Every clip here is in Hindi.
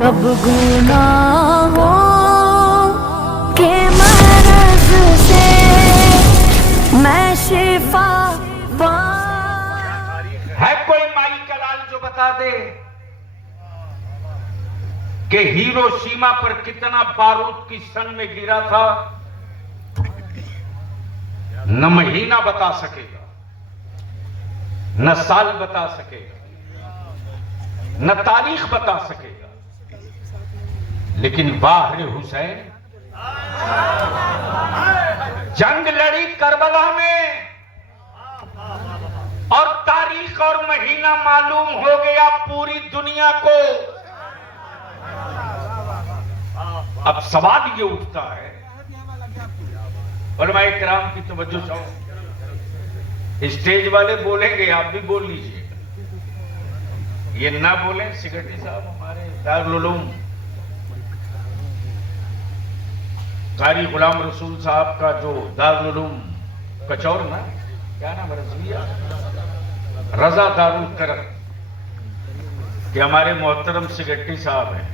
कब गुना हो के मरज से मैं शिफा है कोई माई का लाल जो बता दे कि हिरोशिमा पर कितना बारूद की सन में गिरा था? न महीना बता सकेगा, न साल बता सकेगा, न तारीख बता सकेगा, लेकिन वाह रे हुसैन, जंग लड़ी करबला में और तारीख और महीना मालूम हो गया पूरी दुनिया को। अब सवाल ये उठता है, उलमाए किराम की तवज्जो चाहो। स्टेज वाले बोलेंगे, आप भी बोल लीजिए। ये ना बोले सेक्रेटरी साहब हमारे दारुल उलूम कारी गुलाम रसूल साहब का जो दारुल उलूम कचौर ना, क्या नाम रजविया, रजा दारुल करम, कि हमारे मोहतरम सेक्रेटरी साहब हैं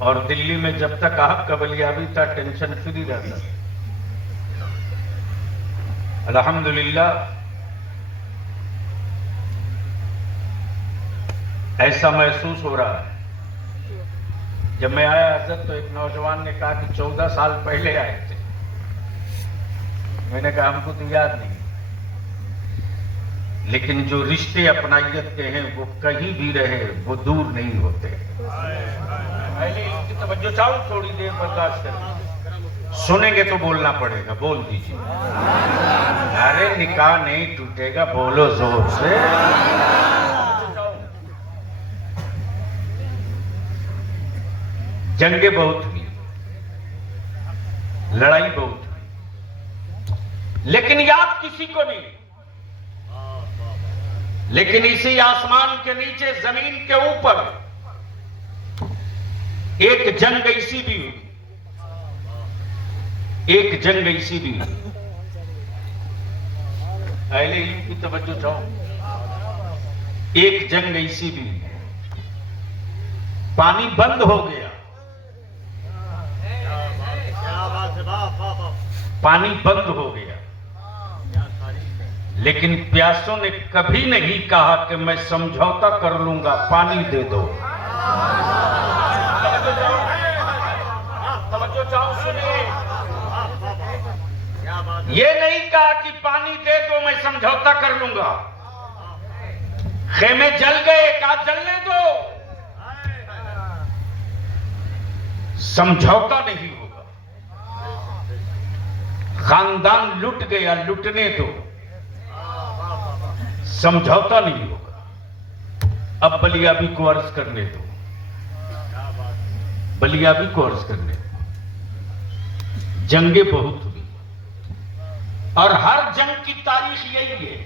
और दिल्ली में जब तक आप कबलियाबी था टेंशन फ्री रहता था। अल्हम्दुलिल्लाह ऐसा महसूस हो रहा है। जब मैं आया हजरत तो एक नौजवान ने कहा कि 14 साल पहले आए थे। मैंने कहा हमको तो याद नहीं, लेकिन जो रिश्ते अपनाइयत के हैं वो कहीं भी रहे वो दूर नहीं होते। पहले इनकी तवज्जो चाहो, थोड़ी देर बर्दाश्त कर, सुनेंगे तो बोलना पड़ेगा। बोल दीजिए। अरे निकाह नहीं टूटेगा, बोलो जोर से। जंगें बहुत हुई, लड़ाई बहुत हुई, लेकिन याद किसी को नहीं। लेकिन इसी आसमान के नीचे जमीन के ऊपर एक जंग ऐसी भी हुई, एक जंग ऐसी भी हुई। अहले इल्म की तवज्जो चाहो। एक जंग ऐसी भी हुई, पानी बंद हो गया, पानी बंद हो गया, लेकिन प्यासों ने कभी नहीं कहा कि मैं समझौता कर लूंगा, पानी दे दो। ये नहीं कहा कि पानी दे दो मैं समझौता कर लूंगा। खेमे जल गए, कहा जलने दो, समझौता नहीं होगा। खानदान लुट गया, लुटने दो, समझौता नहीं होगा। अब बलियाबी को अर्ज करने दो, बलियाबी को अर्ज करने दो। जंगें बहुत हुई और हर जंग की तारीख यही है,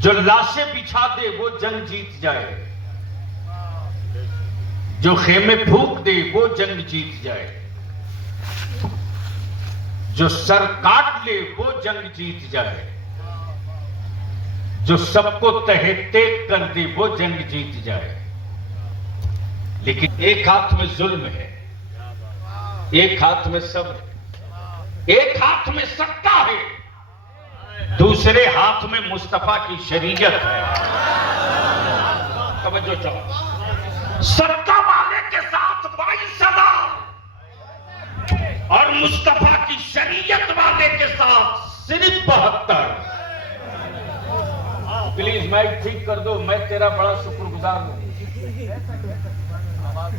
जो लाशें बिछा दे वो जंग जीत जाए, जो खेमे फूंक दे वो जंग जीत जाए, जो सर काट ले वो जंग जीत जाए, जो सबको तहे तेग कर दे वो जंग जीत जाए। लेकिन एक हाथ में जुल्म है, एक हाथ में सब्र, एक हाथ में सत्ता है, दूसरे हाथ में मुस्तफा की शरीयत है। तवज्जो चाहो। सत्ता वाले के साथ 22 साल और मुस्तफा की शरीयत वाले के साथ सिर्फ 72। प्लीज माइक ठीक कर दो, मैं तेरा बड़ा शुक्रगुजार हूं।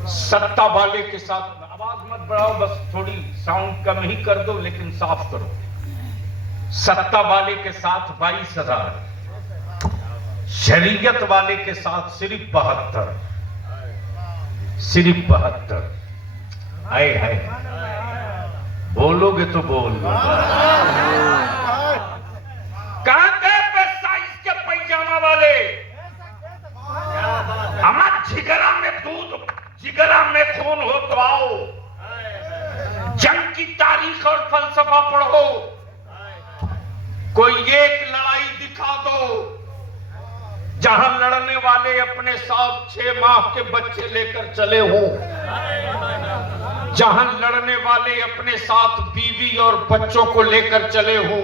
सत्ता वाले के साथ आवाज मत बढ़ाओ, बस थोड़ी साउंड कम ही कर दो, लेकिन साफ करो। सत्ता वाले के साथ 22,000, शरीयत वाले के साथ सिर्फ 72, सिर्फ 72। आए हाय, बोलोगे तो बोल लो। कहां गए साइज के पैजामा वाले? हमारा जिगरा में दूध, जिगरा में खून हो तो आओ, जंग की तारीख और फलसफा पढ़ो, कोई एक लड़ाई दिखा दो जहां लड़ने वाले अपने साथ 6 माह के बच्चे लेकर चले हों, जहां लड़ने वाले अपने साथ बीवी और बच्चों को लेकर चले हों,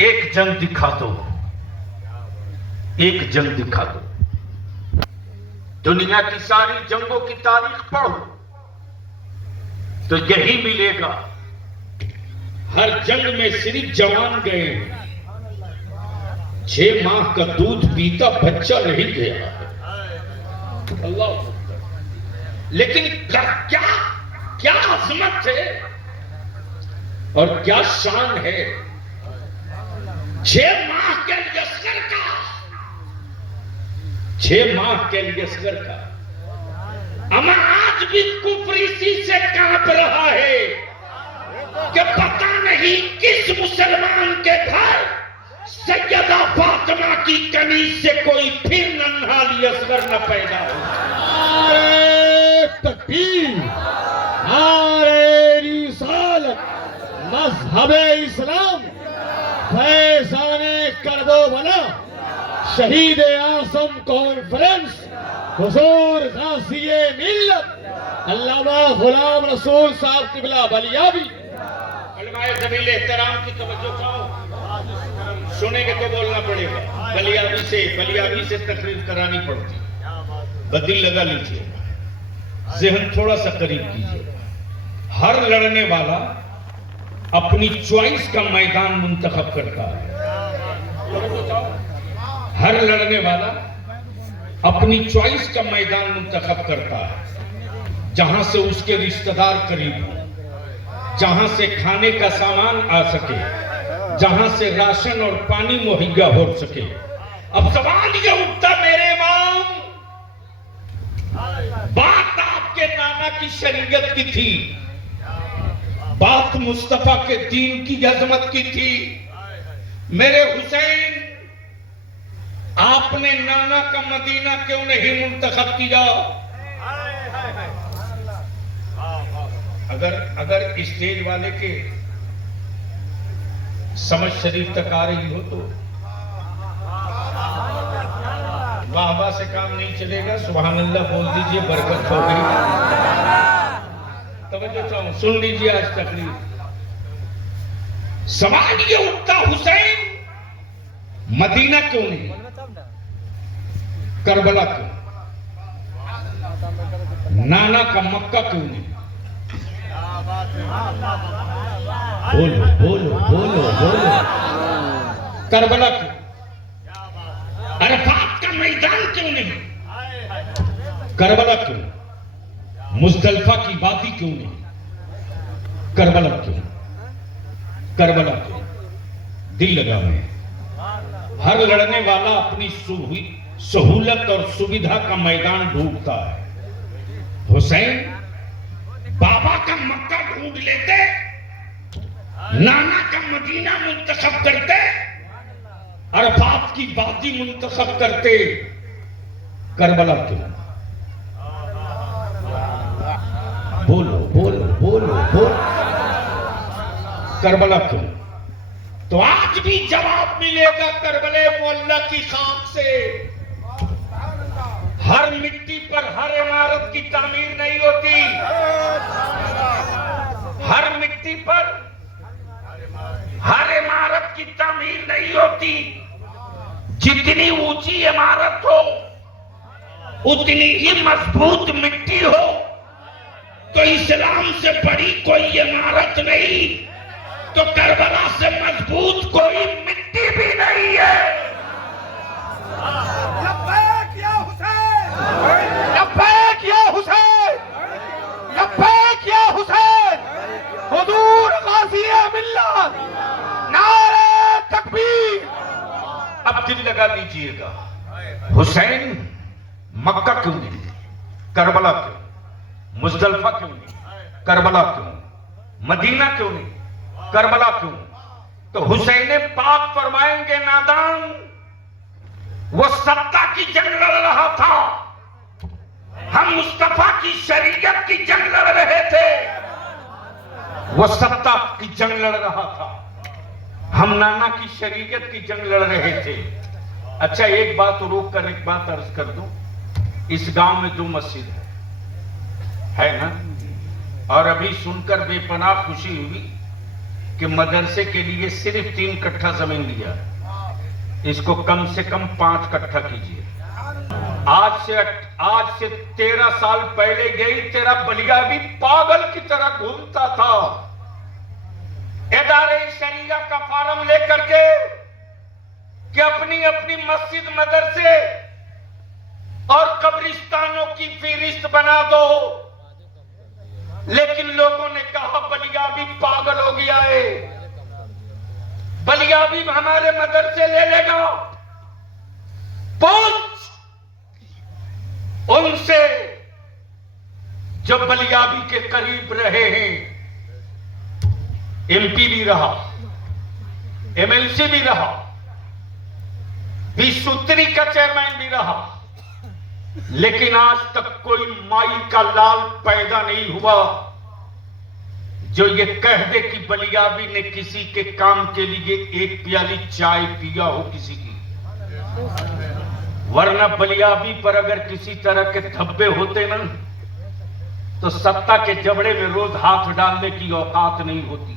एक जंग दिखा दो, एक जंग दिखा दो। दुनिया की सारी जंगों की तारीख पढ़ो तो यही मिलेगा, हर जंग में सिर्फ जवान गए, 6 माह का दूध पीता बच्चा नहीं गया। अल्लाह, लेकिन क्या क्या अजमत है और क्या शान है 6 माह के लश्कर का, 6 माह के लश्कर का। अमा आज भी कुफ्र इसी से कांप रहा है कि पता नहीं किस मुसलमान के घर सैयदा फातिमा की कमीज से कोई फिर नन्हा असगर न पैदा हो। तकबीर, नारे रिसालत, मज़हबे इस्लाम, फैज़ाने करबला, शहीद आज़म कॉन्फ्रेंस, हुज़ूर गाज़िए मिल्लत अल्लामा गुलाम रसूल साहब क़िबला बलियावी। उलमाए ज़मील एहतराम की तवज्जो चाहो, सुनेंगे तो बोलना पड़ेगा। बलियावी से तकरीर करानी पड़ती, बदिल लगा लीजिए, ज़हन थोड़ा सा करीब कीजिए। हर लड़ने वाला अपनी चॉइस का मैदान मुंतखब करता है। हर लड़ने वाला अपनी चॉइस का मैदान मुंतखब करता है, जहां से उसके रिश्तेदार करीब हो, जहां से खाने का सामान आ सके, जहां से राशन और पानी मुहैया हो सके। अब सवाल यह उठता मेरे इमाम, बात आपके नाना की शरीयत की थी, बात मुस्तफा के दीन की अजमत की थी। मेरे हुसैन, आपने नाना का मदीना क्यों नहीं मुंतखब किया? अगर स्टेज वाले के समझ शरीफ तक आ रही हो तो वाह वाह से काम नहीं चलेगा, सुभान अल्लाह बोल दीजिए, बरकत हो गई। तवज्जो चाहूं, सुन लीजिए आज तकरीर। सवाल ये उठता, हुसैन मदीना क्यों नहीं, करबला क्यों, नाना का मक्का क्यों नहीं? बोलो बोलो बोलो बोलो, करबला क्यों, अरफात का मैदान क्यों नहीं, करबला क्यों, मुज़दलिफा की वादी क्यों नहीं, करबला क्यों, करबला क्यों? दिल लगा में हर लड़ने वाला अपनी सहूलत और सुविधा का मैदान ढूंढता है। हुसैन बाबा का मक्का ढूंढ लेते, नाना का मदीना मुंतखब करते, अरफात की वादी मुंतखब करते, करबला क्यों? बोलो बोलो बोलो बोलो, करबला क्यों? तो आज भी जवाब मिलेगा करबले मोहल्ला की खाक से। हर मिट्टी पर हर इमारत की तामीर नहीं होती, हर मिट्टी पर हर इमारत की तामीर नहीं होती। जितनी ऊंची इमारत हो उतनी ही मजबूत मिट्टी हो, तो इस्लाम से बड़ी कोई इमारत नहीं, तो करबला से मजबूत कोई मिट्टी भी नहीं है। लब्बैक या हुसैन, लब्बैक या हुसैन, लब्बैक या हुसैन, हुजूर गाज़िए मिल्लत, नारे तकबीर। अब दिल लगा लीजिएगा, हुसैन मक्का क्यों नहीं, करबला क्यों, मुज़दलिफा क्यों नहीं, करबला क्यों, मदीना क्यों नहीं, करबला क्यों? तो हुसैन पाक फरमाएंगे नादान, वो सत्ता की जंग लड़ रहा था, हम मुस्तफा की शरीयत की जंग लड़ रहे थे। वो सत्ता की जंग लड़ रहा था, हम नाना की शरीयत की जंग लड़ रहे थे। अच्छा, एक बात रोक कर एक बात अर्ज कर दूं, इस गांव में 2 मस्जिद है ना, और अभी सुनकर बेपनाह खुशी हुई कि मदरसे के लिए सिर्फ 3 कट्ठा जमीन दिया, इसको कम से कम 5 कट्ठा कीजिए। आज से 13 साल पहले यही तेरा बलिया भी पागल की तरह घूमता था, इदारे शरीया का फार्म लेकर के कि अपनी अपनी मस्जिद, मदरसे और कब्रिस्तानों की फहरिस्त बना दो। लेकिन लोगों ने कहा बलिया भी पागल हो गया है, बलिया भी हमारे मदरसे ले लेगा। पूछ उनसे जो बलियाबी के करीब रहे हैं, एमपी भी रहा, एमएलसी भी रहा, 20 सूत्री का चेयरमैन भी रहा, लेकिन आज तक कोई माई का लाल पैदा नहीं हुआ जो ये कह दे कि बलियाबी ने किसी के काम के लिए 1 प्याली चाय पिया हो किसी की। वरना बलियाबी पर अगर किसी तरह के धब्बे होते ना, तो सत्ता के जबड़े में रोज हाथ डालने की औकात नहीं होती।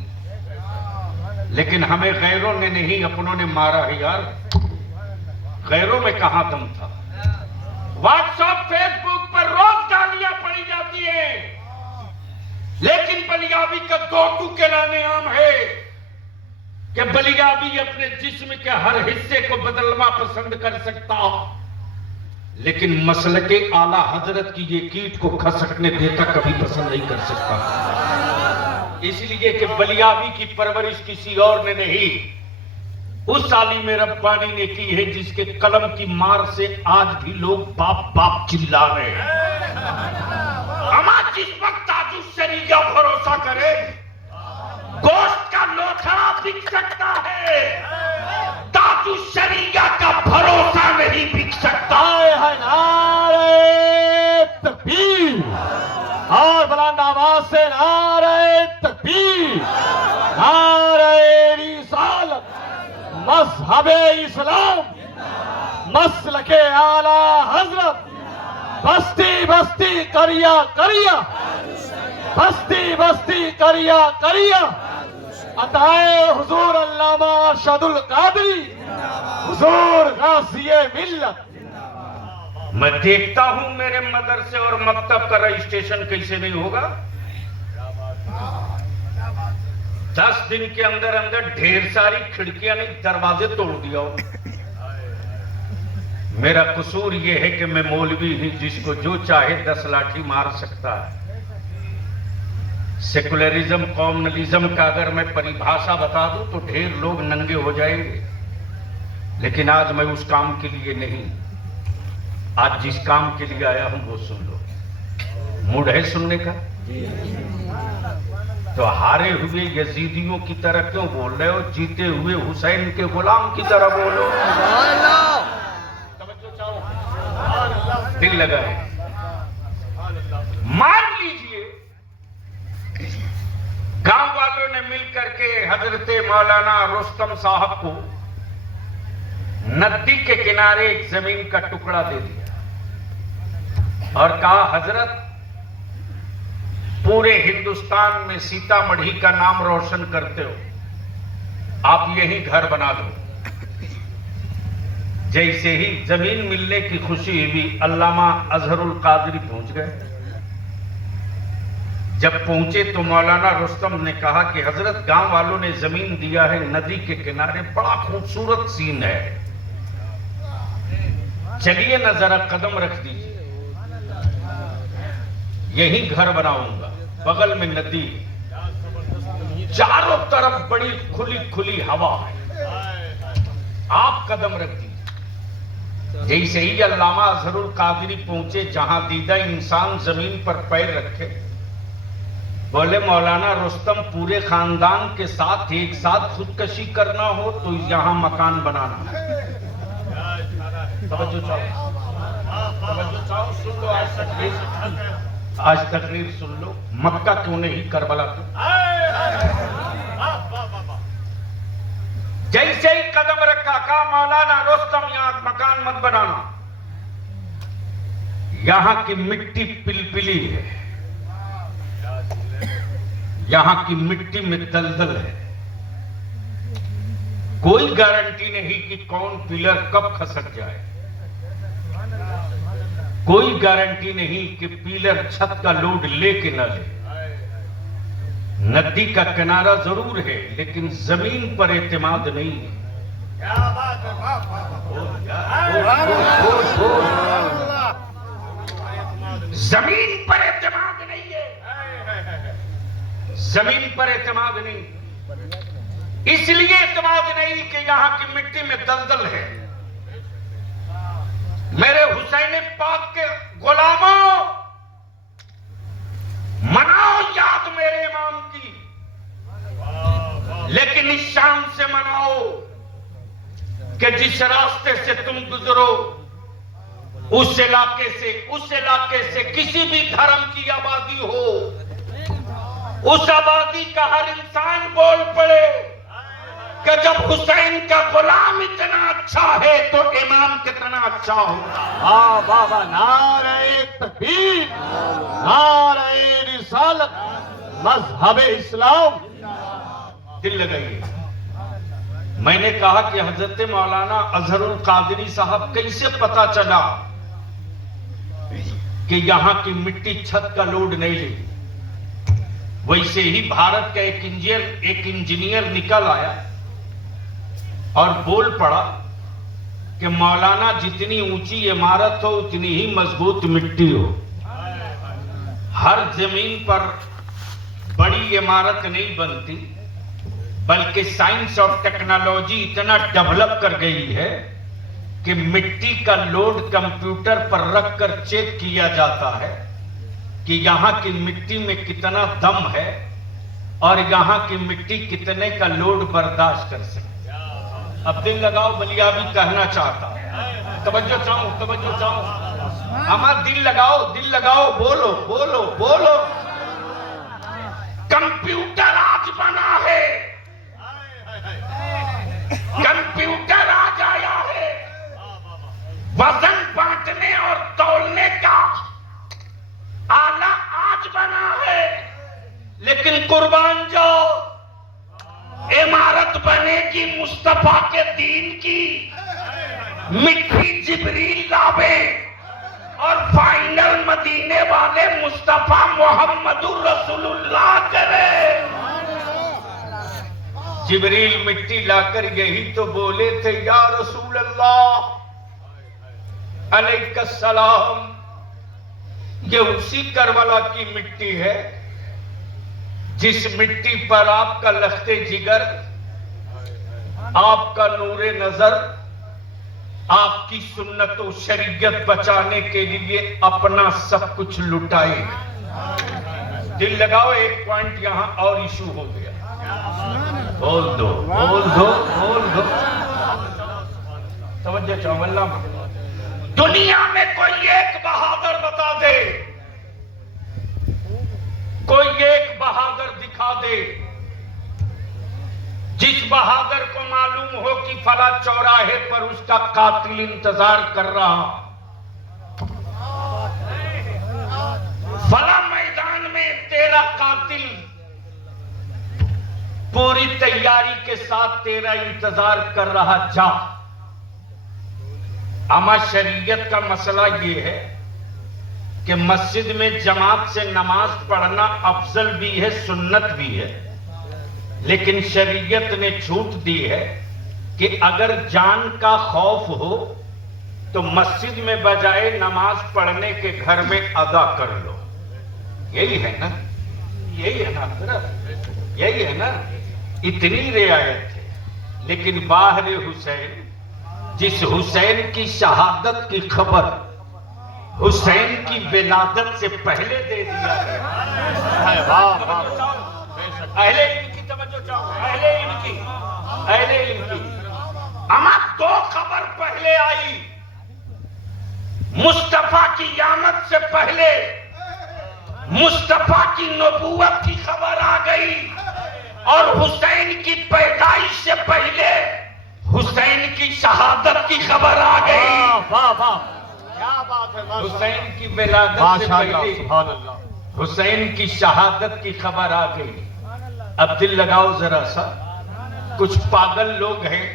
लेकिन हमें गैरों ने नहीं, अपनों ने मारा है यार। गैरों में कहां दम था। व्हाट्सएप, फेसबुक पर रोज गालियां पड़ी जाती है, लेकिन बलियाबी का 2 टूके लाने आम है कि बलियाबी अपने जिस्म के हर हिस्से को बदलना पसंद कर सकता, लेकिन मसलके आला हजरत की ये कीट को खसकने देता कभी पसंद नहीं कर सकता। इसलिए कि बलियाबी की परवरिश किसी और ने नहीं, उस आलिम रब्बानी ने की है जिसके कलम की मार से आज भी लोग बाप बाप चिल्ला रहे हैं। हमारा जिस वक्त ताजुश शरीया भरोसा करे, गोश्त का लोथड़ा बिक सकता है, ताजुश शरीया का भरोसा नहीं बिक सकता है। नारे तकबीर और बुलंद आवाज से नारे तकबीर, नारे रिसालत, मज़हबे इस्लाम, मसलके आला हजरत, बस्ती बस्ती करिया करिया, बस्ती बस्ती करिया करिया, अताए हुजूर अल्लामा अरशदुल कादरी, हुजूर गाज़िए मिल्लत। मैं देखता हूं मेरे मदरसे और मकतब का रजिस्ट्रेशन कैसे नहीं होगा। 10 दिन के अंदर अंदर ढेर सारी खिड़कियां नहीं, दरवाजे तोड़ दिया। मेरा कसूर यह है कि मैं मौलवी ही, जिसको जो चाहे 10 लाठी मार सकता है। सेकुलरिज्म, कॉम्युनलिज्म का अगर मैं परिभाषा बता दूं तो ढेर लोग नंगे हो जाएंगे, लेकिन आज मैं उस काम के लिए नहीं, आज जिस काम के लिए आया हूं वो सुन लो। मूड है सुनने का? तो हारे हुए यजीदियों की तरह क्यों बोल रहे हो? जीते हुए हुसैन के गुलाम की तरह बोलो। दिल लगाए। मान लीजिए गांव वालों ने मिलकर के हजरत मौलाना रुस्तम साहब को नदी के किनारे एक जमीन का टुकड़ा दे दिया और कहा, हजरत पूरे हिंदुस्तान में सीतामढ़ी का नाम रोशन करते हो, आप यही घर बना दो। जैसे ही जमीन मिलने की खुशी हुई, अल्लामा अजहरुल कादरी पहुंच गए। जब पहुंचे तो मौलाना रुस्तम ने कहा कि हजरत गांव वालों ने जमीन दिया है नदी के किनारे, बड़ा खूबसूरत सीन है, चलिए ना जरा कदम रख दीजिए, यही घर बनाऊंगा, बगल में नदी, चारों तरफ बड़ी खुली खुली हवा है, आप कदम रख दीजिए। जैसे ही अल्लामा अजहरुल कादरी पहुंचे, जहां दीदा इंसान जमीन पर पैर रखे, बोले मौलाना रुस्तम, पूरे खानदान के साथ एक साथ खुदकशी करना हो तो यहां मकान बनाना है। तवज्जो चाहो, सुन लो, आज तकरीर सुन लो। मक्का क्यों नहीं, करबला क्यों? जैसे ही कदम रखा कहा मौलाना रुस्तम यहां मकान मत बनाना, यहां की मिट्टी पिलपिली है, यहां की मिट्टी में दलदल है, कोई गारंटी नहीं कि कौन पिलर कब खसक जाए, कोई गारंटी नहीं कि पिलर छत का लोड ले कि न ले। नदी का किनारा जरूर है लेकिन जमीन पर एतमाद नहीं है। जमीन पर एतमाद नहीं है, जमीन पर एतमाद नहीं, इसलिए एतमाद नहीं कि यहां की मिट्टी में दलदल है। मेरे हुसैन पाक के गुलामों, मनाओ याद मेरे इमाम की, लेकिन इस शान से मनाओ कि जिस रास्ते से तुम गुजरो उस इलाके से किसी भी धर्म की आबादी हो, उस आबादी का हर इंसान बोल पड़े कि जब हुसैन का गुलाम इतना अच्छा है तो इमाम कितना अच्छा होगा। बाबा नारे तकबीर, नारे रिसालत, मजहब इस्लाम। दिल लगाइए। मैंने कहा कि हजरत मौलाना अजहरुल कादरी साहब कैसे पता चला कि यहां की मिट्टी छत का लोड नहीं लेगी। वैसे ही भारत का एक इंजीनियर निकल आया और बोल पड़ा कि मौलाना जितनी ऊंची इमारत हो उतनी ही मजबूत मिट्टी हो। हर जमीन पर बड़ी इमारत नहीं बनती, बल्कि साइंस और टेक्नोलॉजी इतना डेवलप कर गई है कि मिट्टी का लोड कंप्यूटर पर रखकर चेक किया जाता है कि यहां की मिट्टी में कितना दम है और यहां की मिट्टी कितने का लोड बर्दाश्त कर सकती। अब दिल लगाओ, बलिया भी कहना चाहता है, तवज्जो चाहूं, अमा दिल लगाओ, बोलो बोलो बोलो। कंप्यूटर आज बना है, कंप्यूटर आज आया है, वजन बांटने और तौलने का आला आज बना है, लेकिन कुर्बान जाओ, इमारत बनेगी मुस्तफा के दीन की, मिट्टी जिब्रील लावे और फाइनल मदीने वाले मुस्तफा मोहम्मदुर रसूलुल्लाह करे। जिब्रील मिट्टी लाकर यही तो बोले थे, या रसूल अल्लाह अलैहिस्सलाम, ये उसी करबला की मिट्टी है जिस मिट्टी पर आपका लख्ते जिगर, आपका नूरे नजर, आपकी सुन्नत और शरीयत बचाने के लिए अपना सब कुछ लुटाए। दिल लगाओ, एक पॉइंट यहां और इशू हो गया। बोल दो तवज्जो चाहो। अल्लाह, दुनिया में कोई एक बहादुर बता दे, कोई एक बहादुर दिखा दे जिस बहादुर को मालूम हो कि फला चौराहे पर उसका कातिल इंतजार कर रहा, फला मैदान में तेरा कातिल पूरी तैयारी के साथ तेरा इंतजार कर रहा, जा। अमा शरीयत का मसला यह है कि मस्जिद में जमात से नमाज पढ़ना अफजल भी है, सुन्नत भी है, लेकिन शरीयत ने छूट दी है कि अगर जान का खौफ हो तो मस्जिद में बजाय नमाज पढ़ने के घर में अदा कर लो। यही है ना, यही है ना, यही है ना, इतनी रियायत है। लेकिन बाहर हुसैन, जिस हुसैन की शहादत की खबर हुसैन की विलादत से पहले दे दिया है। अहले इनकी तवज्जो चाहो, अहले इनकी अमा दो खबर पहले आई, मुस्तफा की आमद से पहले मुस्तफा की नबूवत की खबर आ गई और हुसैन की पैदाइश से पहले हुसैन की शहादत की खबर आ गई। वाह वाह, क्या बात है, हुसैन की विलादत से माशाअल्लाह, पहले सुभान अल्लाह। हुसैन की शहादत की खबर आ गई। अब दिल लगाओ जरा सा, कुछ पागल लोग हैं,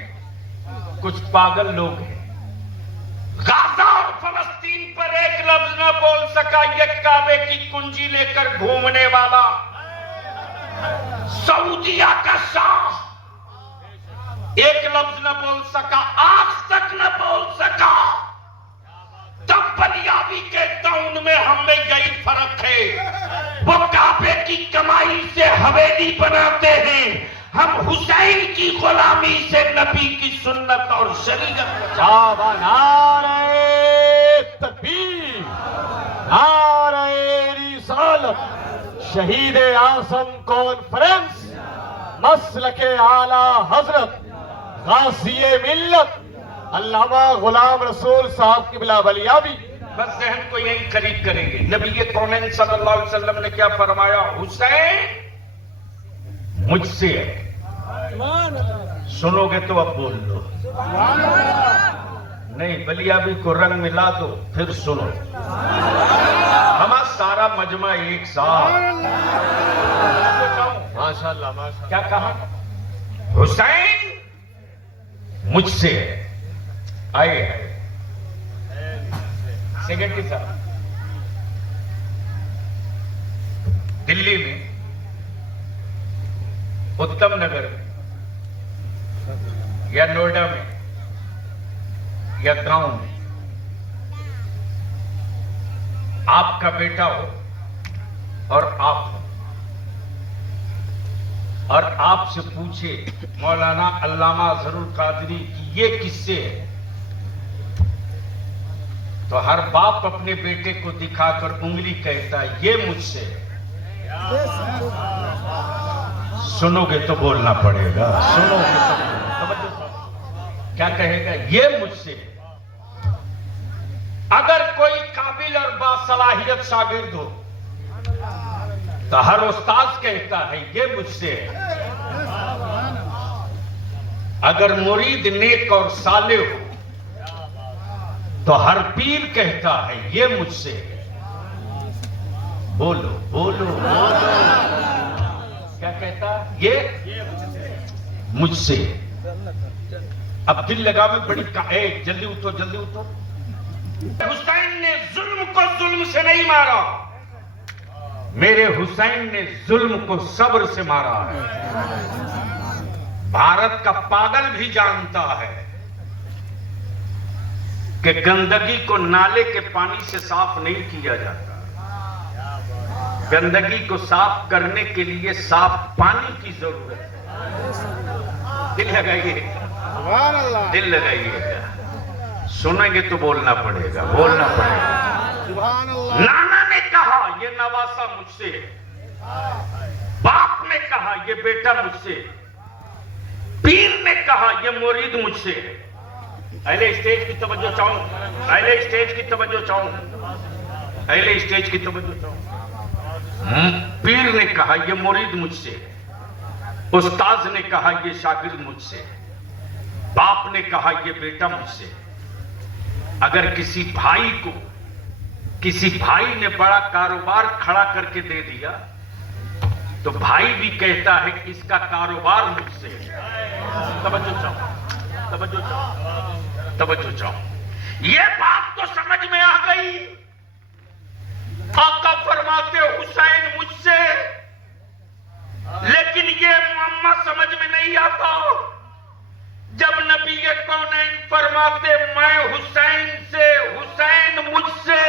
कुछ पागल लोग हैं। गाजा और फलस्तीन पर एक लफ्ज न बोल सका ये काबे की कुंजी लेकर घूमने वाला सऊदिया का शाह, एक लफ्ज न बोल सका, आज तक न बोल सका। तब बलियाबी के टाउन में हमें यही फर्क है, वो काबे की कमाई से हवेली बनाते हैं, हम हुसैन की गुलामी से नबी की सुन्नत और शरीयत। नारे तकबीर, नारे रिसालत, शहीद आजम कॉन्फ्रेंस, मसलके आला हजरत गाज़िए मिल्लत अल्लामा गुलाम रसूल साहब की बिला बलियाबी। बस जहन को यही करीब करेंगे। नबी कौनैन सल्लल्लाहु अलैहि वसल्लम ने क्या फरमाया? हुसैन मुझसे है। सुनोगे तो अब बोल लो, नहीं बलियाबी को रंग मिला दो फिर सुनो। हमारा सारा मजमा एक साथ। माशाअल्लाह माशाअल्लाह। क्या कहा? हुसैन मुझसे है। आए सेक्रेटरी साहब, दिल्ली में उत्तम नगर में या नोएडा में या गांव में आपका बेटा हो और आप हो और आपसे पूछे मौलाना अल्लामा अजहरुल कादरी की ये किस्से है, तो हर बाप अपने बेटे को दिखाकर उंगली कहता है ये मुझसे है। सुनोगे तो बोलना पड़ेगा, सुनोगे तो क्या कहेगा? ये मुझसे है। अगर कोई काबिल और बासलाहियत शागिर्द हो तो हर उस्ताद कहता है ये मुझसे है। अगर मुरीद नेक और साले हो तो हर पीर कहता है ये मुझसे है। बोलो बोलो बोलो, क्या कहता? ये मुझसे है। अब दिल लगा में बड़ी जल्दी उठो जल्दी उठो। हुसैन ने जुल्म को जुल्म से नहीं मारा, मेरे हुसैन ने जुल्म को सब्र से मारा है। भारत का पागल भी जानता है कि गंदगी को नाले के पानी से साफ नहीं किया जाता, गंदगी को साफ करने के लिए साफ पानी की जरूरत है। दिल लगाइए, दिल लगाइएगा, सुनेंगे तो बोलना पड़ेगा, बोलना पड़ेगा। नाना ने कहा ये नवासा मुझसे है, बाप ने कहा ये बेटा मुझसे, पीर ने कहा ये मुरीद मुझसे है। पहले स्टेज की तवज्जो चाहूं, पहले स्टेज की तवज्जो चाहूं, पहले स्टेज की तवज्जो चाहूं। पीर ने कहा ये मुरीद मुझसे, उस्ताद ने कहा ये शागिर्द मुझसे, बाप ने कहा ये बेटा मुझसे। अगर किसी भाई को किसी भाई ने बड़ा कारोबार खड़ा करके दे दिया तो भाई भी कहता है कि इसका कारोबार मुझसे है। तवज्जो चाहो, तवज्जो चाहो, तवज्जो चाहो। ये बात तो समझ में आ गई। आका फरमाते हुसैन मुझसे, लेकिन ये मुअम्मा समझ में नहीं आता जब नबी कौनैन फरमाते मैं हुसैन से, हुसैन मुझसे।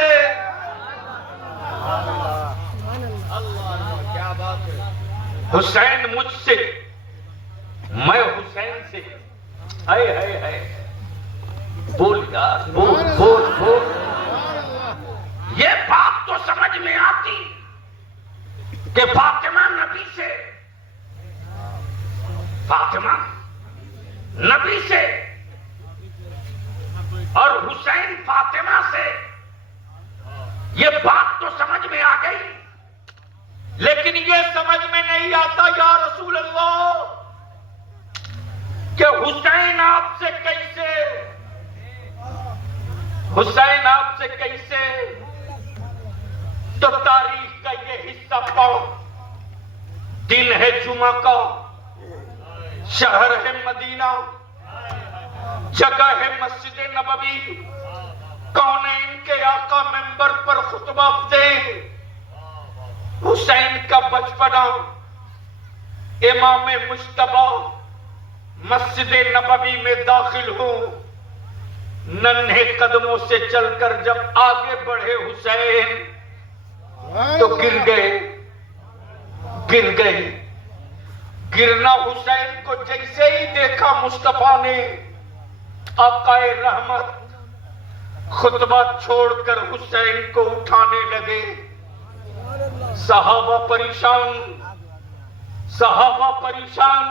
क्या बात है। हुसैन मुझसे, मैं हुसैन से। हाय हाय हाय, बोल यार, बोल बोल बोल। ये बात तो समझ में आती कि फातिमा नबी से, फातिमा नबी से और हुसैन फातिमा से, ये बात तो समझ में आ गई, लेकिन ये समझ में नहीं आता या रसूल अल्लाह कि हुसैन आपसे कैसे, हुसैन आपसे कैसे, तो तारीख का ये हिस्सा पाओ। दिन है जुमा का, शहर है मदीना, जगह है मस्जिद नबवी। कौनैन के आका मिंबर पर खुतबा दे। हुसैन का बचपना, इमाम मुश्तबा मस्जिद नबवी में दाखिल हो। नन्हे कदमों से चलकर जब आगे बढ़े हुसैन तो गिर गए, गिर गए। गिरना हुसैन को जैसे ही देखा मुस्तफा ने, आकाए रहमत खुतबा छोड़कर हुसैन को उठाने लगे। सहाबा परेशान, सहाबा परेशान,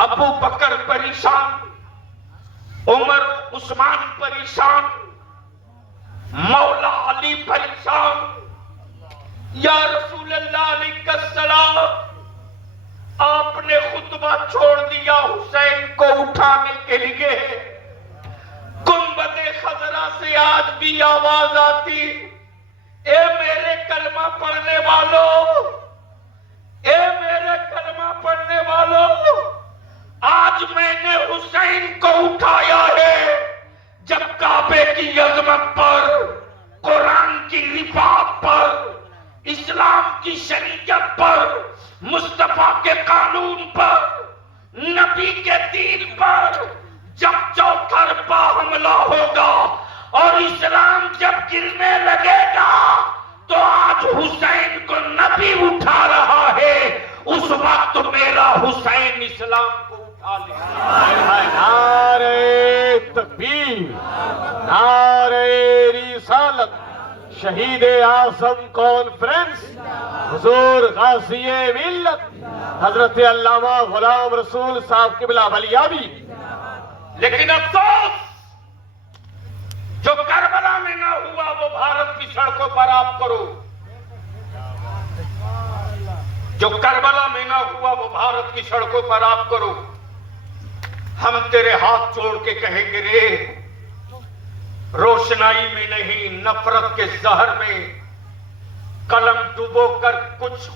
अबू बकर परेशान, उमर उस्मान परेशान, मौला अली परेशान। या रसूल अल्लाह अलैहिस्सलाम, आपने खुतबा छोड़ दिया, हुसैन को उठाने के लिए। गुंबदे खजरा से आज भी आवाज आती, ए मेरे कलमा पढ़ने वालों, ए मेरे कलमा पढ़ने वालों, आज मैंने हुसैन को उठाया है जब काबे की अजमत पर, कुरान की रिफात पर, इस्लाम की शरीयत पर, मुस्तफा के कानून पर, नबी के दीन पर जब चौतरफा हमला होगा और इस्लाम जब गिरने लगेगा, तो आज हुसैन को नबी उठा रहा है, उस वक्त मेरा हुसैन इस्लाम को उठा लेगा। नारे तकबीर, नारे रिसालत, शहीद आज़म कॉन्फ्रेंस, हुजूर गाज़िए मिल्लत हजरत अल्लामा गुलाम रसूल साहब किबला बलियाबी। लेकिन अफसोस, जो करबला में ना हुआ वो भारत की सड़कों पर आप करो। जो करबला में ना हुआ वो भारत की सड़कों पर आप करो। हम तेरे हाथ जोड़ के कहेंगे रे, रोशनाई में नहीं नफरत के जहर में कलम डुबो कर कुछ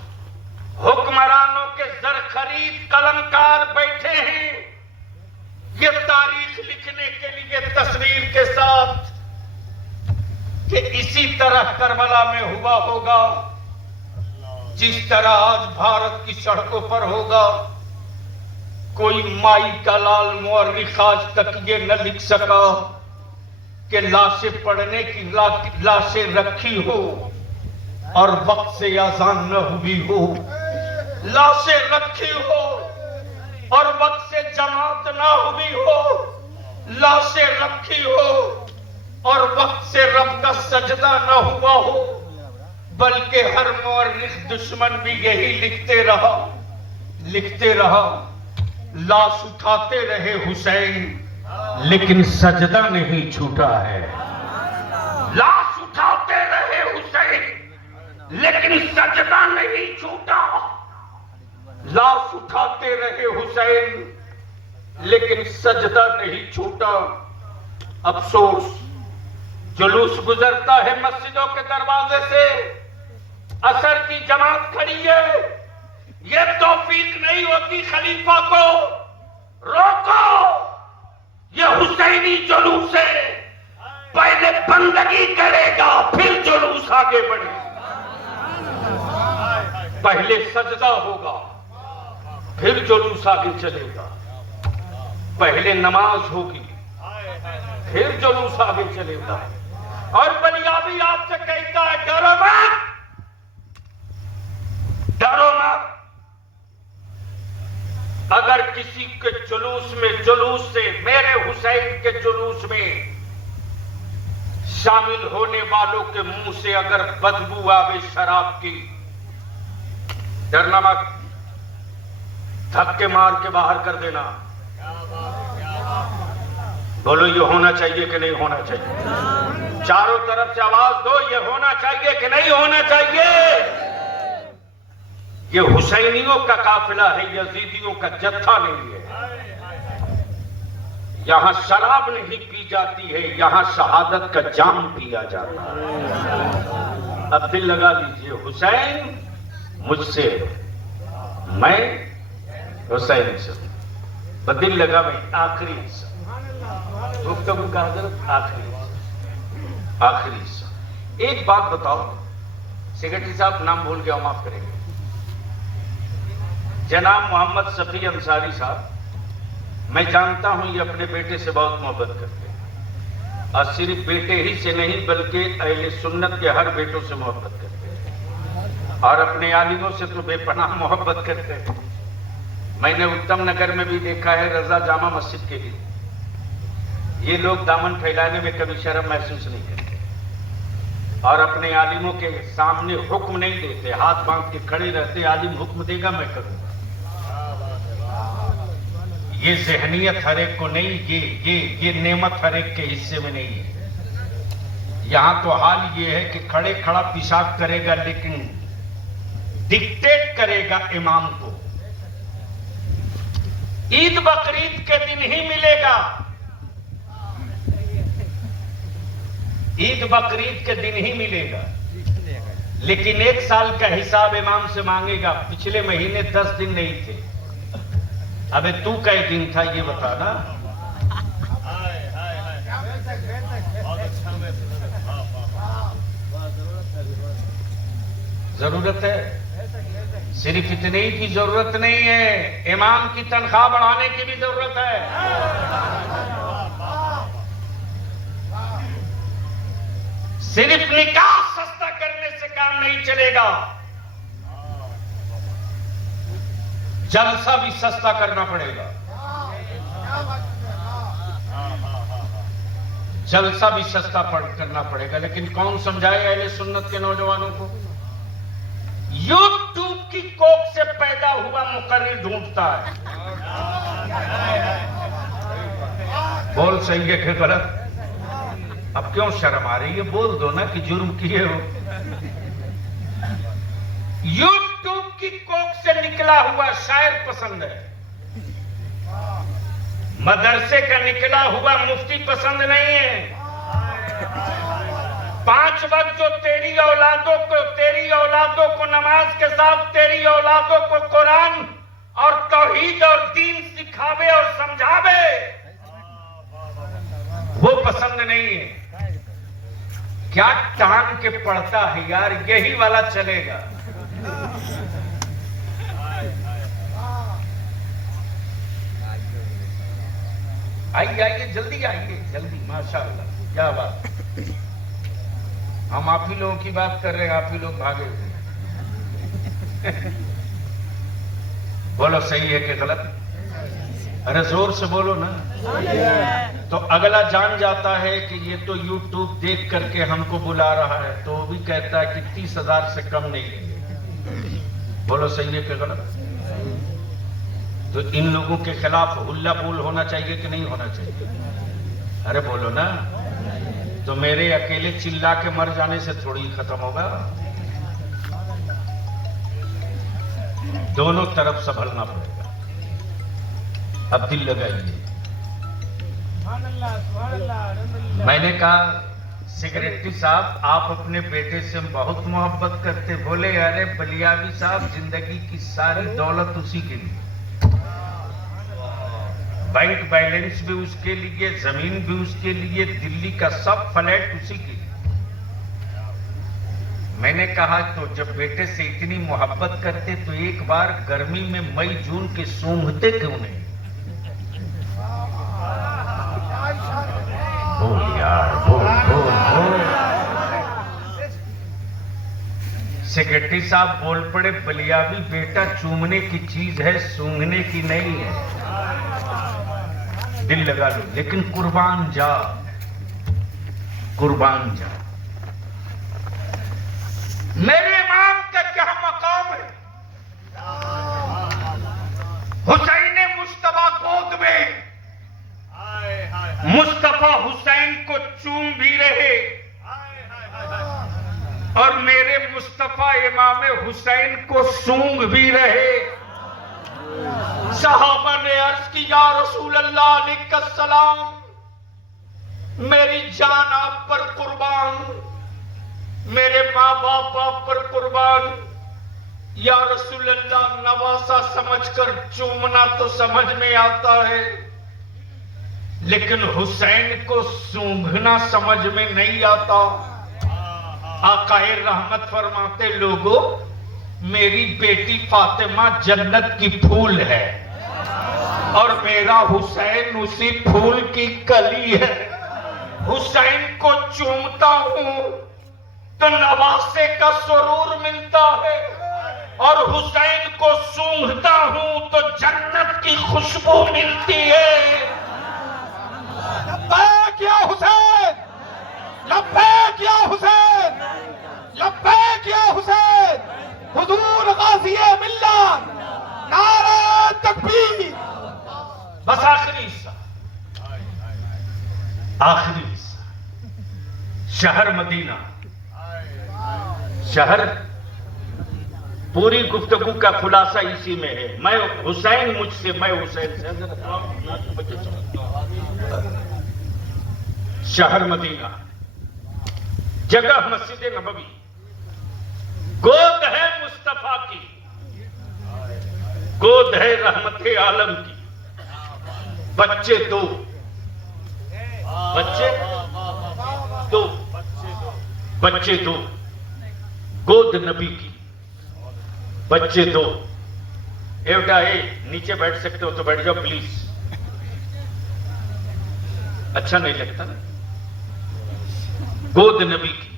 हुक्मरानों के जर खरीद कलमकार बैठे हैं, ये तारीख लिखने के लिए तस्वीर के साथ कि इसी तरह करबला में हुआ होगा जिस तरह आज भारत की सड़कों पर होगा। कोई माई का लाल मुअर्रिख आज तक ये न लिख सका कि लाशें पढ़ने की लाशें रखी हो और वक्त से अजान न हुई हो, लाशें रखी हो और वक्त से जमात ना हुई हो, लाशें रखी हो और वक्त से रब का सजदा ना हुआ हो, बल्कि हर मुअर्रिख दुश्मन भी यही लिखते रहा, लिखते रहा, लाश उठाते रहे हुसैन लेकिन सजदा नहीं छूटा है। लाश उठाते रहे हुसैन लेकिन सजदा नहीं छूटा। लाश उठाते रहे हुसैन लेकिन सजदा नहीं छूटा। अफसोस, जुलूस गुजरता है मस्जिदों के दरवाजे से, असर की जमात खड़ी है, ये तौफीक नहीं होती खलीफा को रोको। ये हुसैनी जुलूस है, पहले बंदगी करेगा फिर जुलूस आगे बढ़ेगा। पहले सजदा होगा फिर जुलूस आगे चलेगा, पहले नमाज होगी फिर जुलूस आगे चलेगा। और बलियाबी आपसे कहता है डरो मत, डरो मत। अगर किसी के जुलूस में, जुलूस से मेरे हुसैन के जुलूस में शामिल होने वालों के मुंह से अगर बदबू आवे शराब की, डरना मत, धक्के मार के बाहर कर देना। बोलो ये होना चाहिए कि नहीं होना चाहिए? चारों तरफ से आवाज दो, ये होना चाहिए कि नहीं होना चाहिए? ये हुसैनियों का काफिला है, यजीदियों का जत्था नहीं है। यहां शराब नहीं पी जाती है, यहां शहादत का जाम पिया जाता है। अब दिल लगा लीजिए, हुसैन मुझसे, मैं हुसैन से। दिल लगा भाई आखिरी हिस्सा, गुफ्तगू का हजरत आखिरी हिस्सा, आखिरी हिस्सा। एक बात बताओ सेक्रेटरी साहब, नाम भूल गया, माफ करेंगे, जनाब मोहम्मद शफी अंसारी साहब, मैं जानता हूं ये अपने बेटे से बहुत मोहब्बत करते हैं, और सिर्फ बेटे ही से नहीं बल्कि अहले सुन्नत के हर बेटों से मोहब्बत करते हैं, और अपने आलिमों से तो बेपनाह मोहब्बत करते हैं। मैंने उत्तम नगर में भी देखा है, रजा जामा मस्जिद के लिए ये लोग दामन फैलाने में कभी शर्म महसूस नहीं करते, और अपने आलिमों के सामने हुक्म नहीं देते, हाथ बांध के खड़े रहते, आलिम हुक्म देगा मैं करूंगा। ये जहनियत हर एक को नहीं, ये नेमत हर एक के हिस्से में नहीं है। यहां तो हाल ये है कि खड़े खड़ा पेशाब करेगा लेकिन डिक्टेट करेगा इमाम को। ईद बकरीद के दिन ही मिलेगा, ईद बकरीद के दिन ही मिलेगा, लेकिन एक साल का हिसाब इमाम से मांगेगा। पिछले महीने 10 दिन नहीं थे, अबे तू कई दिन था ये बताना। जरूरत है, सिर्फ इतने ही की जरूरत नहीं है, इमाम की तनख्वाह बढ़ाने की भी जरूरत है। सिर्फ निकाह सस्ता करने से काम नहीं चलेगा, जलसा भी सस्ता करना पड़ेगा, जलसा भी सस्ता करना पड़ेगा। लेकिन कौन समझाए अहले सुन्नत के नौजवानों को? यूट्यूब की कोख से पैदा हुआ मुकर्रिर ढूंढता है। बोल सही है कि गलत? अब क्यों शर्म आ रही है? बोल दो ना कि जुर्म किए हो। यूट्यूब की कोख से निकला हुआ शायर पसंद है, मदरसे का निकला हुआ मुफ्ती पसंद नहीं है। 5 वक्त जो तेरी औलादों को नमाज के साथ तेरी औलादों को कुरान और तौहीद और दीन सिखावे और समझावे, वो पसंद नहीं है। क्या टांग के पड़ता है यार, यही वाला चलेगा। आइए जल्दी आइए, जल्दी, माशाअल्लाह, क्या बात। हम आप ही लोगों की बात कर रहे हैं, आप ही लोग भागे थे। बोलो सही है कि गलत? अरे जोर से बोलो ना। तो अगला जान जाता है कि ये तो यूट्यूब देख करके हमको बुला रहा है, तो वो भी कहता है कि 30,000 से कम नहीं लेंगे। बोलो सही है कि गलत? तो इन लोगों के खिलाफ हुल्ला बोल होना चाहिए कि नहीं होना चाहिए? अरे बोलो ना। तो मेरे अकेले चिल्ला के मर जाने से थोड़ी खत्म होगा, दोनों तरफ संभलना पड़ेगा। अब दिल लगाइए। मैंने कहा सेक्रेटरी साहब आप अपने बेटे से बहुत मोहब्बत करते। बोले अरे बलियाबी साहब, जिंदगी की सारी दौलत उसी के लिए, बैंक बैलेंस भी उसके लिए, जमीन भी उसके लिए, दिल्ली का सब फ्लैट उसी के लिए। मैंने कहा तो जब बेटे से इतनी मोहब्बत करते तो एक बार गर्मी में मई जून के सूंघते क्यों नहीं? बोल यार, बोल बोल बोल। सेक्रेटरी साहब बोल पड़े, बलियाबी बेटा चूमने की चीज है, सूंघने की नहीं है। दिल लगा लो, लेकिन कुर्बान जा, कुर्बान जा। मेरे इमाम का क्या मकाम है? हुसैन मुस्तफा गोद में, मुस्तफा हुसैन को चूम भी रहे और मेरे मुस्तफा इमाम हुसैन को सूंघ भी रहे। सहाबा ने अर्ज की, या रसूल अल्लाह अलैका सलाम, मेरी जान आप पर कुर्बान, मेरे माँ बाप आप पर कुर्बान। या रसूल अल्लाह, नवासा समझकर चूमना तो समझ में आता है, लेकिन हुसैन को सूंघना समझ में नहीं आता। आकाए रहमत फरमाते, लोगों मेरी बेटी फातिमा जन्नत की फूल है और मेरा हुसैन उसी फूल की कली है। हुसैन को चूमता हूं तो नवासे का सुरूर मिलता है और हुसैन को सूंघता हूं तो जन्नत की खुशबू मिलती है। लब्बैक या हुसैन, लब्बैक या हुसैन, लब्बैक या हुसैन, हुजूर गाज़िए मिल्लत, नारे तकबीर। बस आखिरी हिस्सा, आखिरी हिस्सा, शहर मदीना। शहर, पूरी गुफ्तगू का खुलासा इसी में है। मैं हुसैन मुझसे, मैं हुसैन से। शहर मदीना, जगह मस्जिद नबवी, गोद है मुस्तफा की, गोद है रहमत आलम की। बच्चे दो, बच्चे दो, बच्चे दो, गोद नबी की, बच्चे दो। बेटा नीचे बैठ सकते हो तो बैठ जाओ प्लीज, अच्छा नहीं लगता ना। गोद नबी की,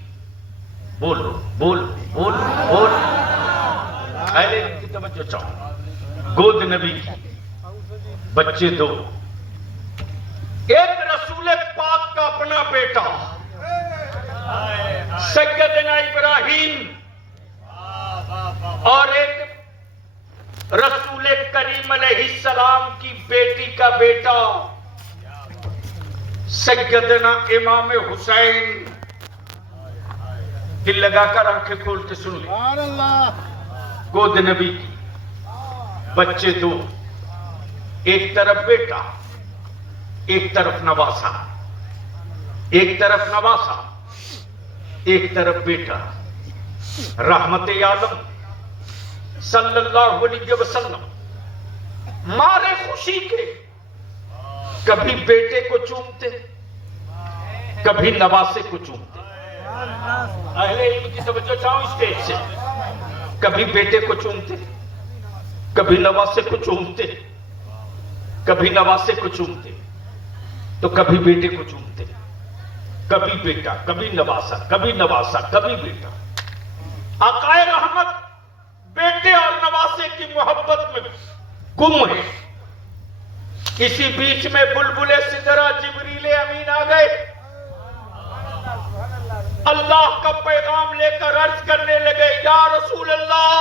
बोलो बोलो बोलो बोलो, अरे इनकी तवज्जो चाहो। गोद नबी की, बच्चे दो। एक रसूल पाक का अपना बेटा सैयदना इब्राहीम और एक रसूल करीम अलैहिस्सलाम की बेटी का बेटा सैयदना इमाम हुसैन। दिल लगाकर आंखें खोल के सुन ले। गोद नबी की, बच्चे दो, एक तरफ बेटा, एक तरफ नवासा, एक तरफ नवासा, एक तरफ बेटा। रहमत आलम सल्लल्लाहु अलैहि वसल्लम मारे खुशी के कभी बेटे को चूमते, कभी नवासे को चूमते। अहले इल्म की तवज्जो चाहो स्टेज से। कभी बेटे को चूमते, कभी नवासे को चूमते, कभी नवासे को चूमते, तो कभी बेटे को चूमते। कभी बेटा, कभी नवासा, कभी नवासा, कभी बेटा। आकाए रहमत बेटे और नवासे की मोहब्बत में गुम है। इसी बीच में बुलबुले सिदरा जिब्रील अमीन आ गए, अल्लाह का पैगाम लेकर अर्ज करने लगे, या रसूल अल्लाह,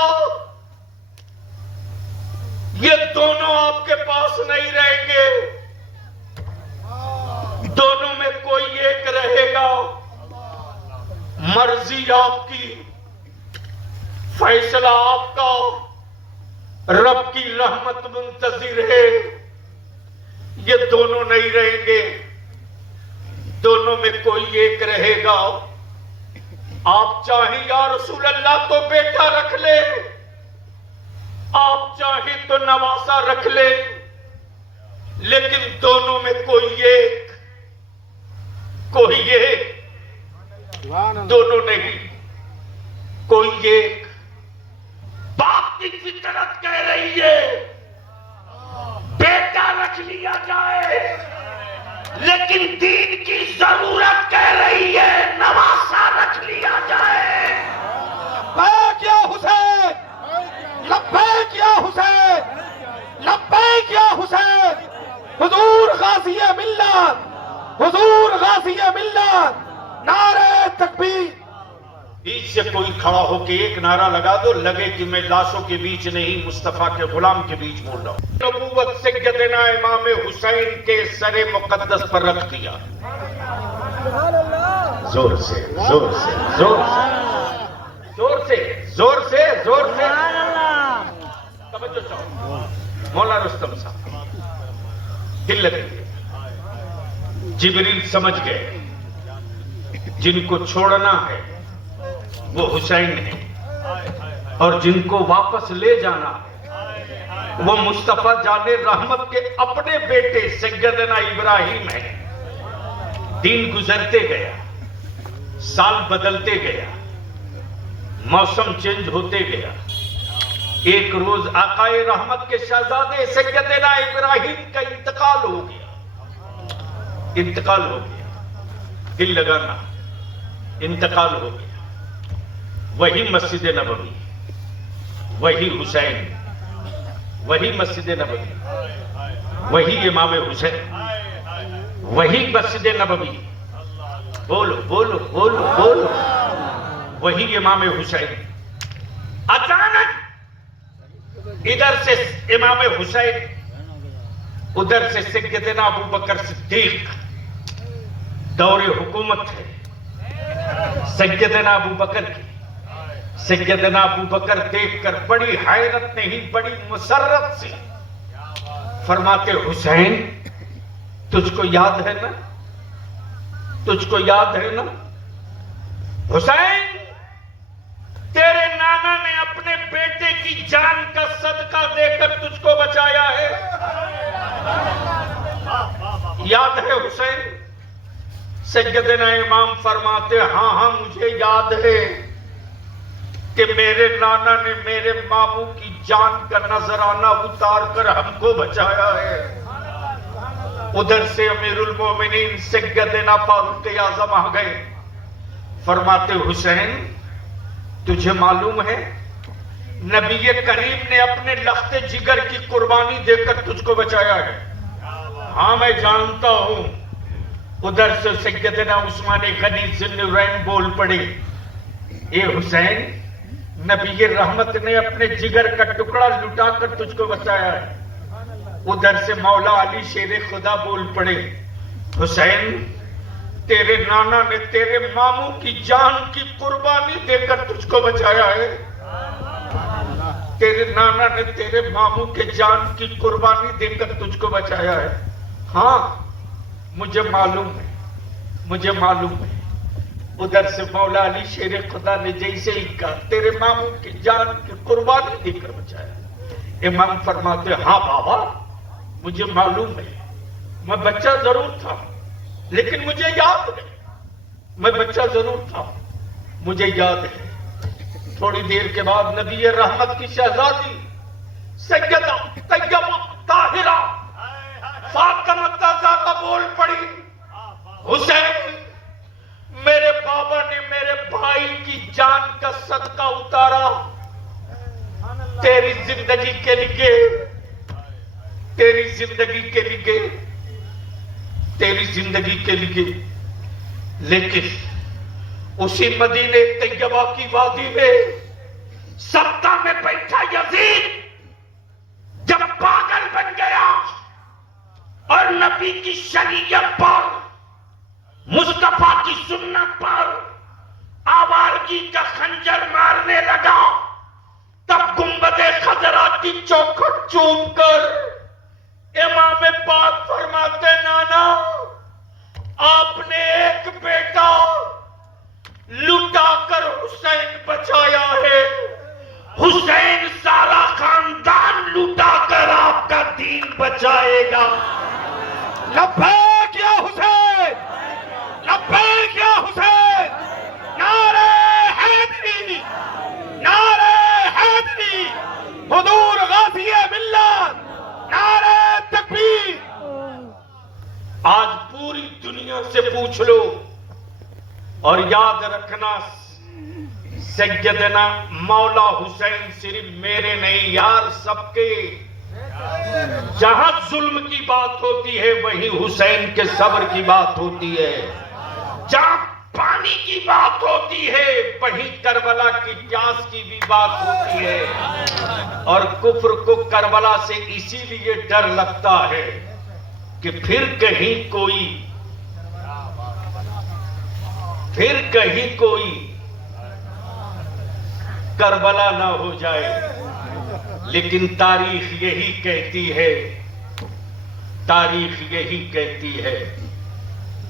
ये दोनों आपके पास नहीं रहेंगे, दोनों में कोई एक रहेगा। मर्जी आपकी, फैसला आपका, रब की रहमत मुंतजिर है। ये दोनों नहीं रहेंगे, दोनों में कोई एक रहेगा। आप चाहें या रसूल अल्लाह तो बेटा रख ले, आप चाहें तो नवासा रख ले, लेकिन दोनों में कोई एक, कोई एक, दोनों नहीं, कोई एक। बाप की फितरत कह रही है बेटा रख लिया जाए, लेकिन दीन की जरूरत कह रही है नवासा रख लिया जाए। लब्बैक या हुसैन, लब्बैक या हुसैन, लब्बैक या हुसैन, हुजूर गाज़िए मिल्लत, हुजूर गाज़िए मिल्लत, नारे तकबीर। बीच से कोई खड़ा होके एक नारा लगा दो, लगे कि मैं लाशों के बीच नहीं, मुस्तफा के गुलाम के बीच बोल रहा हूं। नबूवत सैयदना इमाम हुसैन के सरे मुकद्दस पर रख दिया। जोर से, जोर से, जोर से, जोर से, जोर से, जोर से, तवज्जो चाहो। मौला रुस्तम साहब दिल लग गया। जिब्रील समझ गए जिनको छोड़ना है वो हुसैन है और जिनको वापस ले जाना है वो मुस्तफा जाने रहमत के अपने बेटे सैयदना इब्राहिम है। दिन गुजरते गया, साल बदलते गया, मौसम चेंज होते गया। एक रोज आकाए रहमत के शहजादे सैयदना इब्राहिम का इंतकाल हो गया। इंतकाल हो गया, दिल लगाना, इंतकाल हो गया। वही मस्जिद नबवी, वही हुसैन, वही मस्जिद नबवी, वही इमाम हुसैन, वही मस्जिद नबवी, बोलो बोलो बोलो बोलो, वही इमाम हुसैन। अचानक इधर से इमाम हुसैन, उधर से सैयदना अबू बकर सिद्दीक, दौरे हुकूमत है सैयदना अबू बकर की। सैयदना अबू बकर देखकर बड़ी हैरत नहीं बड़ी मुसर्रत से फरमाते, हुसैन तुझको याद है ना, तुझको याद है ना हुसैन, तेरे नाना ने अपने बेटे की जान का सदका देकर तुझको बचाया है, याद है हुसैन? सैयदना इमाम फरमाते, हाँ हाँ मुझे याद है कि मेरे नाना ने मेरे मामू की जान का नजराना उतार कर हमको बचाया है। उधर से अमीरुल मोमिनीन सैयदना फारूक आजम आ गए। फरमाते, हुसैन तुझे मालूम है नबी करीम ने अपने लख्ते जिगर की कुर्बानी देकर तुझको बचाया है। हाँ मैं जानता हूं। उधर से सैयदना उस्मान गनी ज़ुन्नुरैन बोल पड़े, ए हुसैन नबी रहमत ने अपने जिगर का टुकड़ा लुटाकर तुझको बचाया है। उधर से मौला अली शेरे खुदा बोल पड़े, हुसैन तेरे नाना ने तेरे मामू की जान की कुर्बानी देकर तुझको बचाया है। तेरे नाना ने तेरे मामू के जान की कुर्बानी देकर तुझको बचाया है। हाँ मुझे मालूम है, मुझे मालूम है। उधर से मौला अली शेरे खुदा ने जैसे ही कहा तेरे मामू की जान की कुर्बानी देकर बचाया। इमाम फरमाते, हाँ बाबा मुझे मालूम है, मैं बच्चा जरूर था लेकिन मुझे याद है, मैं बच्चा जरूर था मुझे याद है। थोड़ी देर के बाद नबी रहमत की शहजादी सैयदा तैयबा ताहिरा फातिमा ज़हरा बोल पड़ी, हुसैन मेरे बाबा ने मेरे भाई की जान का सदका उतारा तेरी जिंदगी के लिए, तेरी जिंदगी के लिए, तेरी जिंदगी के लिए। लेकिन उसी मदीने तैयबा की वादी में सत्ता में बैठा यजीद जब पागल बन गया और नबी की शरीयत पर, मुस्तफा की सुन्नत पर आवारगी का खंजर मारने लगा, तब गुंबदे खजरा की चौखट चूम कर इमाम पाक फरमाते, नाना आपने एक बेटा लुटाकर हुसैन बचाया है, हुसैन सारा खानदान लुटाकर आपका दीन बचाएगा। लब्बैक या हुसैन, लब्बैक या हुसैन, नारे हैदरी, नारे हैदरी, हुजूर गाज़िए मिल्लत, नारे तकबीर। आज पूरी दुनिया से पूछ लो और याद रखना, सैयदना मौला हुसैन सिर्फ मेरे नहीं यार सबके। जहां जुल्म की बात होती है वहीं हुसैन के सब्र की बात होती है। जहां पानी की बात होती है वहीं करबला की प्यास की भी बात होती है। और कुफ्र को करबला से इसीलिए डर लगता है कि फिर कहीं कोई करबला ना हो जाए। लेकिन तारीख यही कहती है, तारीख यही कहती है,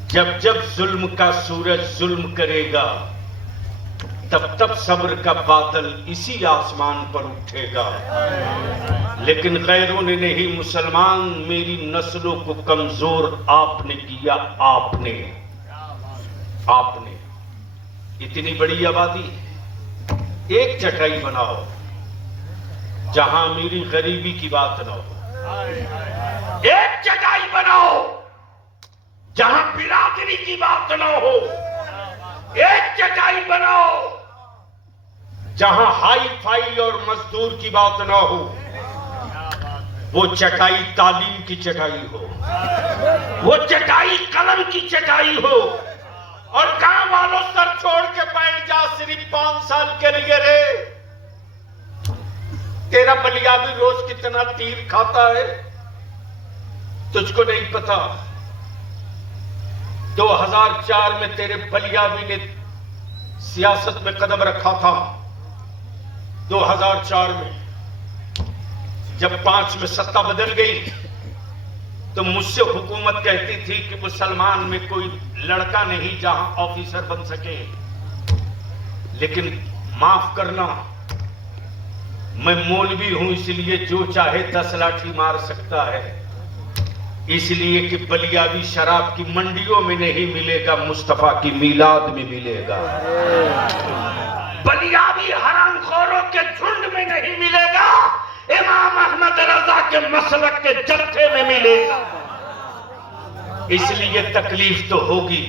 जब जब जुल्म का सूरज जुल्म करेगा, तब तब सब्र का बादल इसी आसमान पर उठेगा। लेकिन गैरों ने नहीं, मुसलमान मेरी नस्लों को कमजोर आपने किया। आपने इतनी बड़ी आबादी, एक चटाई बनाओ जहां मेरी गरीबी की बात ना हो। एक चटाई बनाओ जहां बिरादरी की बात ना हो। एक चटाई बनाओ जहां हाई फाई और मजदूर की बात ना हो। वो चटाई तालीम की चटाई हो, वो चटाई कलम की चटाई हो। और गांव वालों सर छोड़ के बैठ जा सिर्फ 5 साल के लिए रे। तेरा बलिया भी रोज कितना तीर खाता है तुझको नहीं पता। 2004 में तेरे बलियाबी ने सियासत में कदम रखा था। 2004 में जब 5 में सत्ता बदल गई तो मुझसे हुकूमत कहती थी कि मुसलमान में कोई लड़का नहीं जहां ऑफिसर बन सके। लेकिन माफ करना, मैं मौलवी हूं, इसलिए जो चाहे 10 लाठी मार सकता है। इसलिए कि बलियाबी शराब की मंडियों में नहीं मिलेगा, मुस्तफा की मीलाद में मिलेगा। बलियाबी हरामखोरों के झुंड में नहीं मिलेगा, इमाम अहमद रजा के मसलक के जत्थे में मिलेगा। इसलिए तकलीफ तो होगी,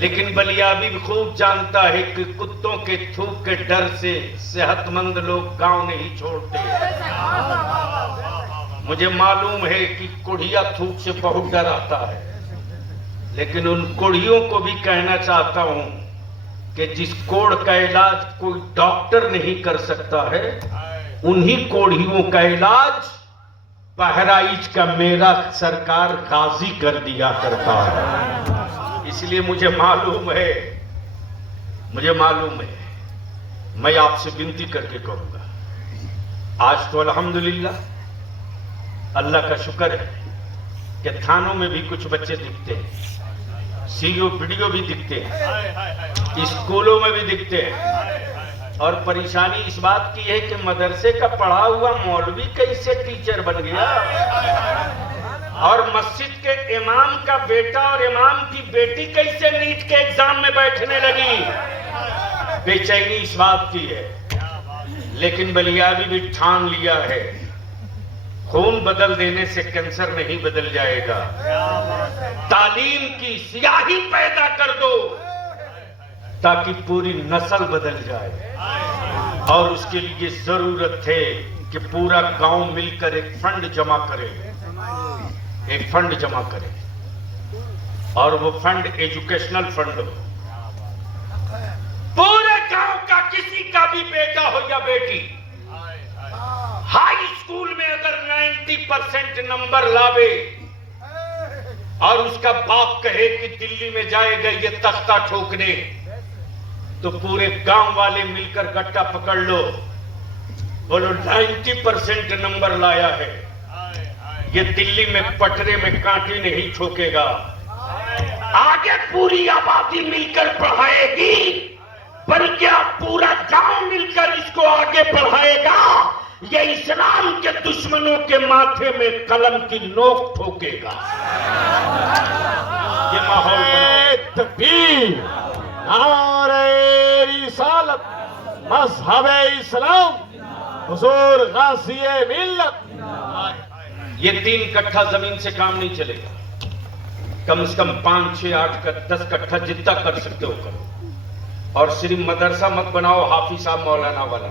लेकिन बलियाबी भी खूब जानता है कि कुत्तों के थूक के डर से सेहतमंद लोग गांव नहीं छोड़ते। मुझे मालूम है कि कुड़िया थूक से बहुत डर आता है, लेकिन उन कुड़ियों को भी कहना चाहता हूं कि जिस कोड़ का इलाज कोई डॉक्टर नहीं कर सकता है, उन्हीं कोड़ियों का इलाज बहराइच का मेरा सरकार गाजी कर दिया करता है। इसलिए मुझे मालूम है, मैं आपसे विनती करके कहूंगा, आज तो अल्हम्दुलिल्लाह अल्लाह का शुक्र है कि थानों में भी कुछ बच्चे दिखते हैं, सीओ वीडियो भी दिखते हैं, स्कूलों में भी दिखते हैं। और परेशानी इस बात की है कि मदरसे का पढ़ा हुआ मौलवी कैसे टीचर बन गया, और मस्जिद के इमाम का बेटा और इमाम की बेटी कैसे नीट के एग्जाम में बैठने लगी। बेचैनी इस बात की है। लेकिन बलियाबी भी ठान लिया है, खून बदल देने से कैंसर नहीं बदल जाएगा। तालीम की सियाही पैदा कर दो ताकि पूरी नस्ल बदल जाए। और उसके लिए जरूरत है कि पूरा गांव मिलकर एक फंड जमा करे, और वो फंड एजुकेशनल फंड हो। पूरे गांव का किसी का भी बेटा हो या बेटी हाई स्कूल में अगर 90% नंबर लावे और उसका बाप कहे कि दिल्ली में जाएगा ये तख्ता ठोकने, तो पूरे गांव वाले मिलकर गट्टा पकड़ लो, बोलो 90% नंबर लाया है, ये दिल्ली में पटरे में कांटे नहीं ठोकेगा। आगे पूरी आबादी मिलकर पढ़ाएगी, बल्कि पूरा गांव मिलकर इसको आगे बढ़ाएगा। ये इस्लाम के दुश्मनों के माथे में कलम की नोक ठोकेगा। ये माहौल तकबीर, नारे रिसालत, मज़हबे इस्लाम, हुजूर गाज़िए मिल्लत। ये 3 कट्ठा जमीन से काम नहीं चलेगा। कम से कम 5, 6, 8, 10 कट्ठा जितना कर सकते हो करो। और सिर्फ मदरसा मत बनाओ हाफिज साहब मौलाना वाला,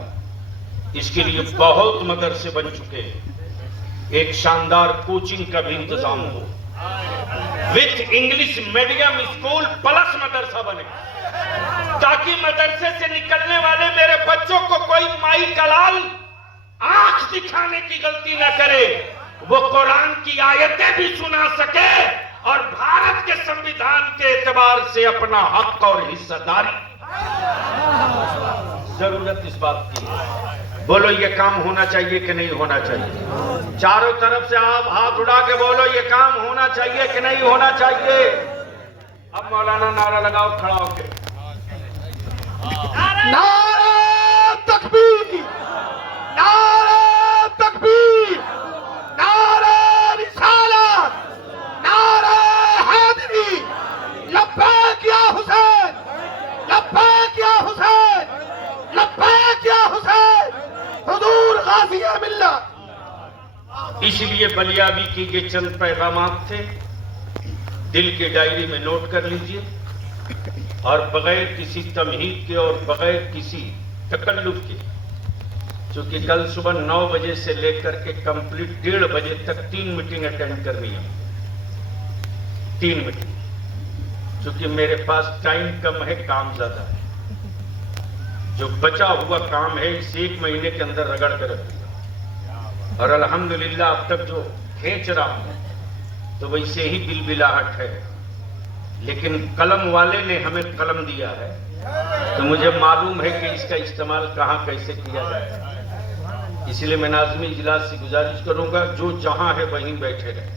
इसके लिए बहुत मदरसे बन चुके हैं। एक शानदार कोचिंग का भी इंतजाम हो, with English medium school plus मदरसा बने, ताकि मदरसे से निकलने वाले मेरे बच्चों को कोई माई कलाल आंख दिखाने की गलती न करे, वो कुरान की आयतें भी सुना सके और भारत के संविधान के एतबार से अपना हक और हिस्सेदारी। जरूरत इस बात की है। बोलो ये काम होना चाहिए कि नहीं होना चाहिए? चारों तरफ से आप हाथ उड़ा के बोलो ये काम होना चाहिए कि नहीं होना चाहिए? अब मौलाना नारा लगाओ खड़ा होके। नारे तकबीर, नारे तकबीर, नारे रिसालत, नारे हैदरी, लब्बैक या हुसैन, लब्बैक या हुसैन, लब्बैक या हुसैन, हुजूर गाज़िए मिल्लत। इसलिए बलियाबी के ये चंद पैगामात थे, दिल की डायरी में नोट कर लीजिए और बगैर किसी तमहीद के और बगैर किसी तकल्लुफ के, क्योंकि कल सुबह 9 बजे से लेकर के कंप्लीट 1:30 बजे तक 3 मीटिंग अटेंड करनी है। 3 मीटिंग, क्योंकि मेरे पास टाइम कम है, काम ज्यादा है। जो बचा हुआ काम है इस 1 महीने के अंदर रगड़ कर रख दिया और अल्हम्दुलिल्लाह अब तक जो खींच रहा हूं तो वैसे ही बिलबिलाहट है, लेकिन कलम वाले ने हमें कलम दिया है तो मुझे मालूम है कि इसका इस्तेमाल कहां कैसे किया जाए। इसलिए मैं नाज़िम इजलास से गुजारिश करूंगा जो जहां है वहीं बैठे रहे।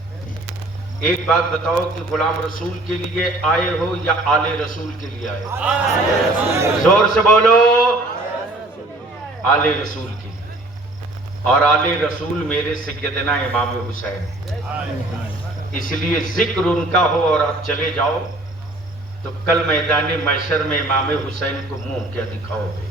एक बात बताओ कि गुलाम रसूल के लिए आए हो या आले रसूल के लिए आए हो? जोर से बोलो। आले रसूल के लिए, और आले रसूल मेरे सैयदना इमाम हुसैन। इसलिए जिक्र उनका हो और आप चले जाओ तो कल मैदान महशर में इमाम हुसैन को मुंह क्या दिखाओगे?